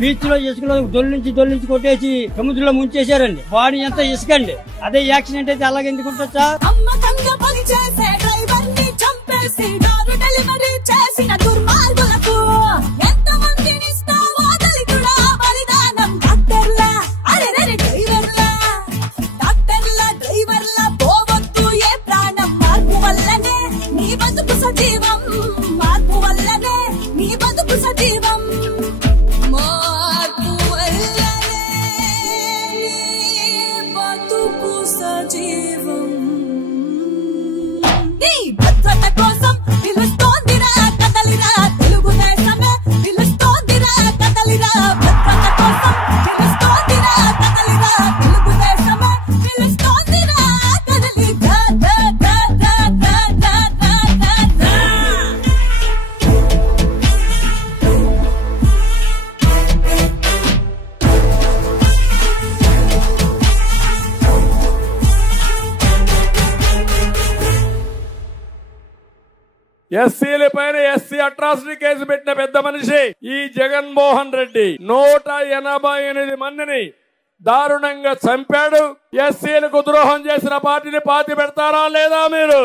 Beach లో ఇసుకలో దొల్లించి కొట్టేసి సముద్రంలో ముంచేశారండి. వాడి ఎంత ఇసుకండి. అదే యాక్సిడెంట్ అయితే అలాగే ఎందుకు ఉంటుందా? ఎస్సీల పైన ఎస్సీ అట్రాసిటీ కేసు పెట్టిన పెద్ద మనిషి ఈ జగన్మోహన్ రెడ్డి 188 మందిని దారుణంగా చంపాడు. ఎస్సీలకు ద్రోహం చేసిన పార్టీని పాతి పెడతారా లేదా మీరు?